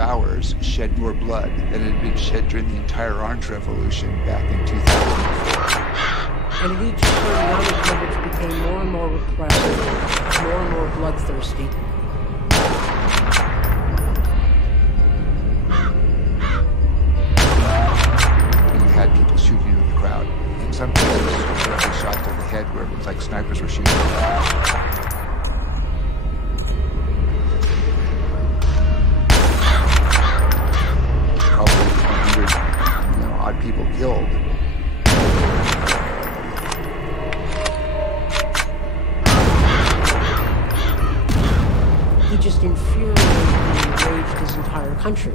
Hours shed more blood than had been shed during the entire Orange Revolution back in 2004. And at each turn, Yanukovych became more and more repressive, more and more bloodthirsty. You had people shooting into the crowd. In some cases, directly shot to the head where it looked like snipers were shooting. People killed. He just infuriated and enraged his entire country.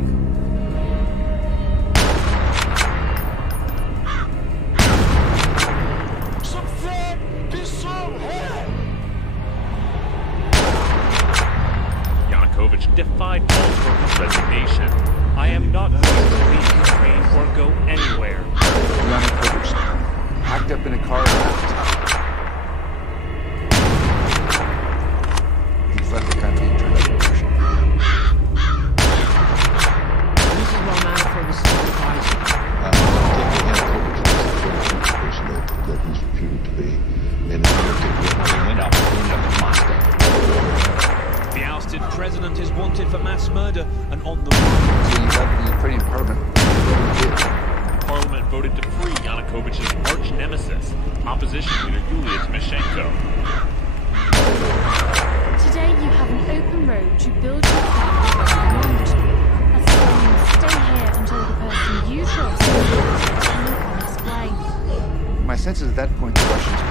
Yanukovych defied calls for his resignation. I am not going to leave Ukraine or go anywhere. Yanukovych packed up in a car and left. He's left the country and turned up abortion. This is why Manafort is still advising. That he's reputed to be in the went up in Moscow. The ousted president is wanted for mass murder and on the So you got the Ukrainian parliament. Parliament voted to free Yanukovych's arch nemesis, opposition leader Yulia Tymoshenko. Today you have an open road to build your family if you want to. That's why you must stay here until the person you trust is able to continue on his way. My sense is at that point the Russians won.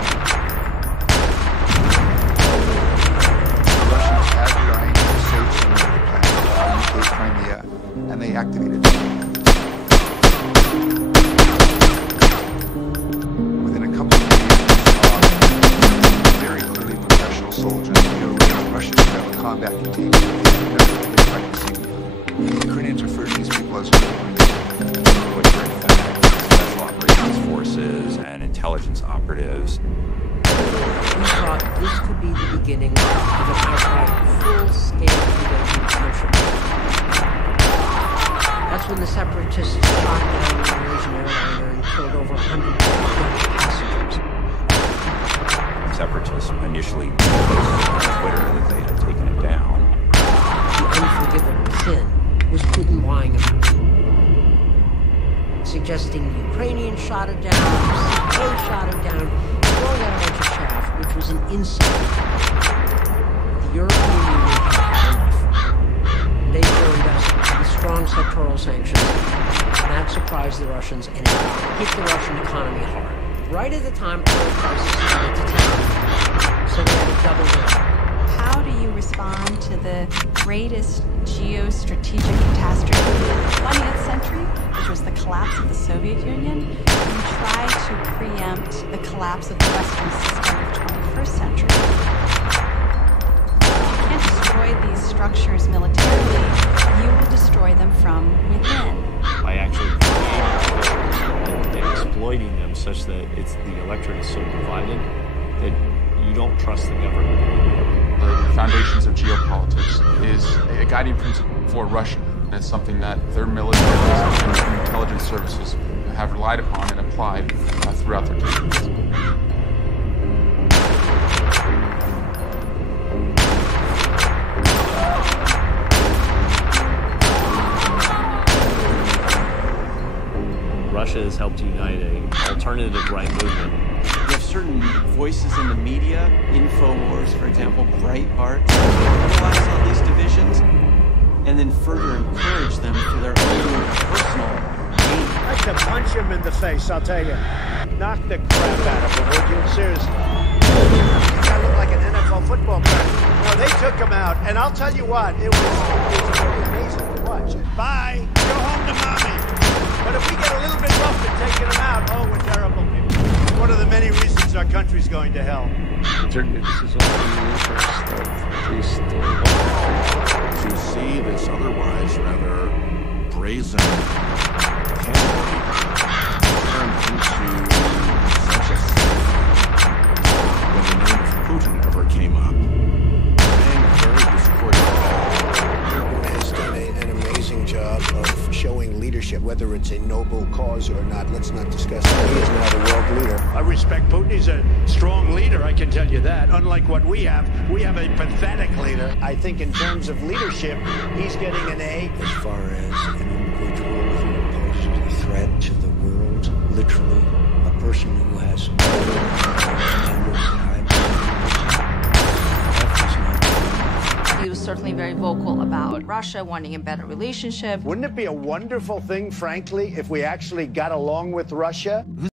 The Russians had the line to save some of the plan to UK Crimea, and they activated it. Within a couple of days, very clearly professional soldiers go Russian-style combat containment. The Ukrainians refer to these people as special operations forces and intelligence operatives. We thought this could be the beginning of an outright full-scale invasion of the country. That's when the separatists shot down the Malaysian airliner and killed over 100 passengers. Separatists initially posted on Twitter that they had taken it down. The unforgivable sin was Putin lying about it, suggesting the Ukrainians shot it down, they shot it down, throwing out a bunch of chaff, which was an insult. The European Union had enough. They joined us with strong sectoral sanctions, and that surprised the Russians and it hit the Russian economy hard. Right at the time oil prices started to tank, so they had a double down. How do you respond to the greatest geostrategic catastrophe of the 20th century, which was the collapse of the Soviet Union, and try to preempt the collapse of the Western system of the 21st century. If you can't destroy these structures militarily, you will destroy them from within. By actually creating and exploiting them such that the electorate is so divided that you don't trust the government. The foundations of geopolitics is a guiding principle for Russia. And it's something that their military and intelligence services have relied upon and applied throughout their campaigns. Russia has helped unite an alternative right movement. You have certain voices in the media, InfoWars, for example, Breitbart, capitalize on these divisions and then further encourage them for their own personal gain. I could punch him in the face, I'll tell you. Knock the crap out of him, would you? Seriously. That looked like an NFL football player. No, they took him out, and I'll tell you what, it was amazing to watch. Bye. Go home to mommy. But if we get a little bit rough in taking him out, oh, we're terrible people. One of the many reasons our country's going to hell. Certainly, this is all in the interest of peace. To see this otherwise rather brazen candidate turn into such a thing when the name of Putin ever came up. I'm very disappointed has done an amazing job of showing leadership, whether it's a noble cause or not. Let's not discuss that. He is now the world leader. I respect Putin. He's a strong leader, I can tell you that. Unlike what we have a pathetic leader. I think in terms of leadership, he's getting an A. As far as an individual who poses a threat to the world, literally, a person who has standards high. He was certainly very vocal about Russia wanting a better relationship. Wouldn't it be a wonderful thing, frankly, if we actually got along with Russia?